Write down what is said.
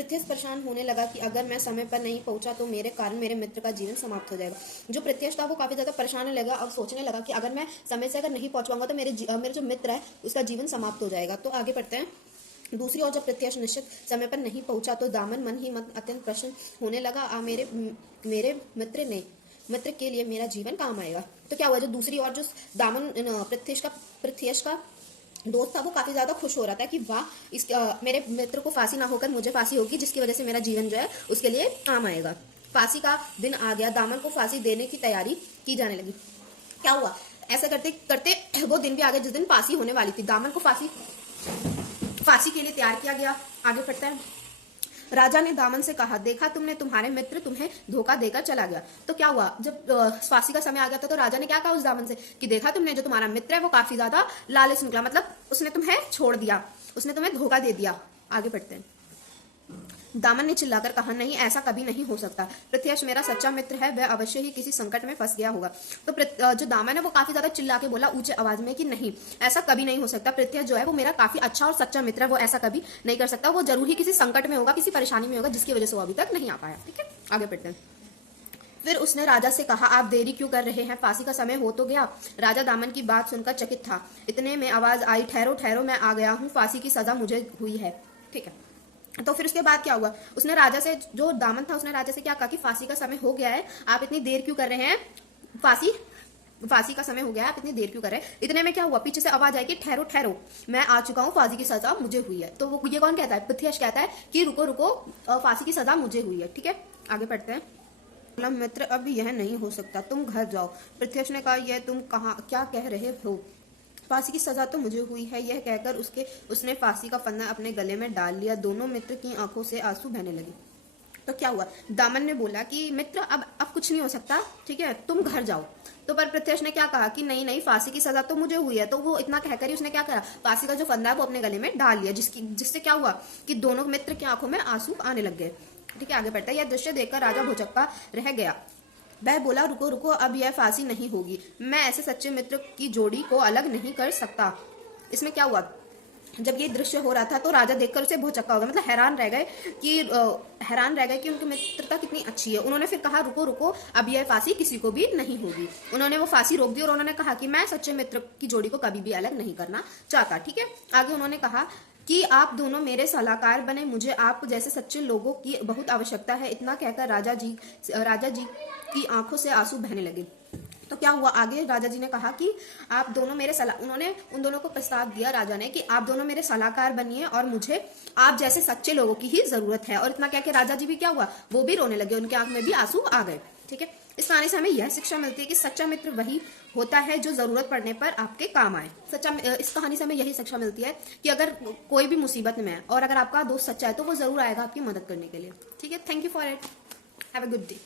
प्रत्यक्ष परेशान होने लगा कि अगर मैं समय पर नहीं पहुंचा तो मेरे कारण मेरे मित्र का जीवन समाप्त हो जाएगा। जो प्रत्यक्ष था वो काफी ज्यादा परेशान होने लगा और सोचने लगा कि अगर मैं समय से अगर नहीं पहुंच पाऊंगा तो मेरे जो मित्र है उसका जीवन समाप्त हो जाएगा। तो आगे पढ़ते हैं। दूसरी ओर जब प्रत्याश निश्चित समय पर नहीं पहुंचा तो दामन मन ही मन अत्यंत प्रसन्न होने लगा। मेरे मित्र के लिए मेरा जीवन काम आएगा। तो क्या हुआ, जो दूसरी ओर जो दामन प्रत्याश का दोस्त था वो काफी ज्यादा खुश हो रहा था कि वाह, मेरे मित्र को फांसी ना होकर मुझे फांसी होगी, जिसकी वजह से मेरा जीवन जो है उसके लिए काम आएगा। फांसी का दिन आ गया। दामन को फांसी देने की तैयारी की जाने लगी। क्या हुआ, ऐसा करते करते वो दिन भी आ गया जिस दिन फांसी होने वाली थी। दामन को फांसी के लिए तैयार किया गया। आगे पढ़ते हैं। राजा ने दामन से कहा, देखा तुमने, तुम्हारे मित्र तुम्हें धोखा देकर चला गया। तो क्या हुआ, जब फांसी का समय आ गया था तो राजा ने क्या कहा उस दामन से कि देखा तुमने, जो तुम्हारा मित्र है वो काफी ज्यादा लालच निकला, मतलब उसने तुम्हें छोड़ दिया, उसने तुम्हें धोखा दे दिया। आगे पढ़ते हैं। दामन ने चिल्लाकर कहा, नहीं, ऐसा कभी नहीं हो सकता। प्रत्याश मेरा सच्चा मित्र है, वह अवश्य ही किसी संकट में फंस गया होगा। तो जो दामन है वो काफी ज्यादा चिल्ला के बोला ऊंचे आवाज में कि नहीं, ऐसा कभी नहीं हो सकता। प्रत्याश जो है वो मेरा काफी अच्छा और सच्चा मित्र है, वो ऐसा कभी नहीं कर सकता। वो जरूर ही किसी संकट में होगा, किसी परेशानी में होगा, जिसकी वजह से वो अभी तक नहीं आ पाया। ठीक है, आगे पढ़ते हैं। फिर उसने राजा से कहा, आप देरी क्यों कर रहे हैं, फांसी का समय हो तो गया। राजा दामन की बात सुनकर चकित था। इतने में आवाज आई, ठहरो ठहरो, मैं आ गया हूँ, फांसी की सजा मुझे हुई है। ठीक है, तो फिर उसके बाद क्या हुआ, उसने राजा से, जो दामन था उसने राजा से क्या कहा कि फांसी का समय हो गया है, आप इतनी देर क्यों कर रहे हैं, फांसी का समय हो गया है, आप इतनी देर क्यों कर रहे हैं। इतने में क्या हुआ, पीछे से आवाज आई कि ठहरो ठहरो, मैं आ चुका हूँ, फांसी की सजा मुझे हुई है। तो वो ये कौन कहता है, प्रत्याश कहता है कि रुको रुको, फांसी की सजा मुझे हुई है। ठीक है, आगे पढ़ते हैं। मित्र, अब यह नहीं हो सकता, तुम घर जाओ। प्रत्याश ने कहा, यह तुम क्या कह रहे हो, फांसी की सजा तो मुझे हुई है। यह कहकर उसने फांसी का फंदा अपने गले में डाल लिया। दोनों मित्र की आंखों से आंसू बहने लगे। तो क्या हुआ, दामन ने बोला कि मित्र, अब कुछ नहीं हो सकता, ठीक है, तुम घर जाओ। तो पर प्रत्याश ने क्या कहा कि नहीं नहीं, फांसी की सजा तो मुझे हुई है। तो वो इतना कहकर ही उसने क्या करा, फांसी का जो फंदा है वो अपने गले में डाल लिया, जिससे क्या हुआ कि दोनों मित्र की आंखों में आंसू आने लग गए। ठीक है, आगे बढ़ता है। यह दृश्य देखकर राजा भौचक्का रह गया। वह बोला, रुको रुको, अब यह फांसी नहीं होगी, मैं ऐसे सच्चे मित्र की जोड़ी को अलग नहीं कर सकता। इसमें क्या हुआ, जब ये दृश्य हो रहा था तो राजा देखकर उसे भौचक्का हो गया, मतलब हैरान रह गए कि उनकी मित्रता कितनी अच्छी है। उन्होंने फिर कहा, रुको रुको, अब यह फांसी किसी को भी नहीं होगी। उन्होंने वो फांसी रोक दी और उन्होंने कहा कि मैं सच्चे मित्र की जोड़ी को कभी भी अलग नहीं करना चाहता। ठीक है, आगे उन्होंने कहा कि आप दोनों मेरे सलाहकार बने, मुझे आप जैसे सच्चे लोगों की बहुत आवश्यकता है। इतना कहकर राजा जी की आंखों से आंसू बहने लगे। तो क्या हुआ, आगे राजा जी ने कहा कि आप दोनों मेरे उन्होंने उन दोनों को प्रस्ताव दिया राजा ने कि आप दोनों मेरे सलाहकार बनिए और मुझे आप जैसे सच्चे लोगों की ही जरूरत है। और इतना कह के राजा जी भी क्या हुआ, वो भी रोने लगे, उनके आंख में भी आंसू आ गए। ठीक है, इस कहानी से हमें यह शिक्षा मिलती है कि सच्चा मित्र वही होता है जो जरूरत पड़ने पर आपके काम आए। इस कहानी से हमें यही शिक्षा मिलती है कि अगर कोई भी मुसीबत में है और अगर आपका दोस्त सच्चा है तो वो जरूर आएगा आपकी मदद करने के लिए। ठीक है, thank you for it, have a good day.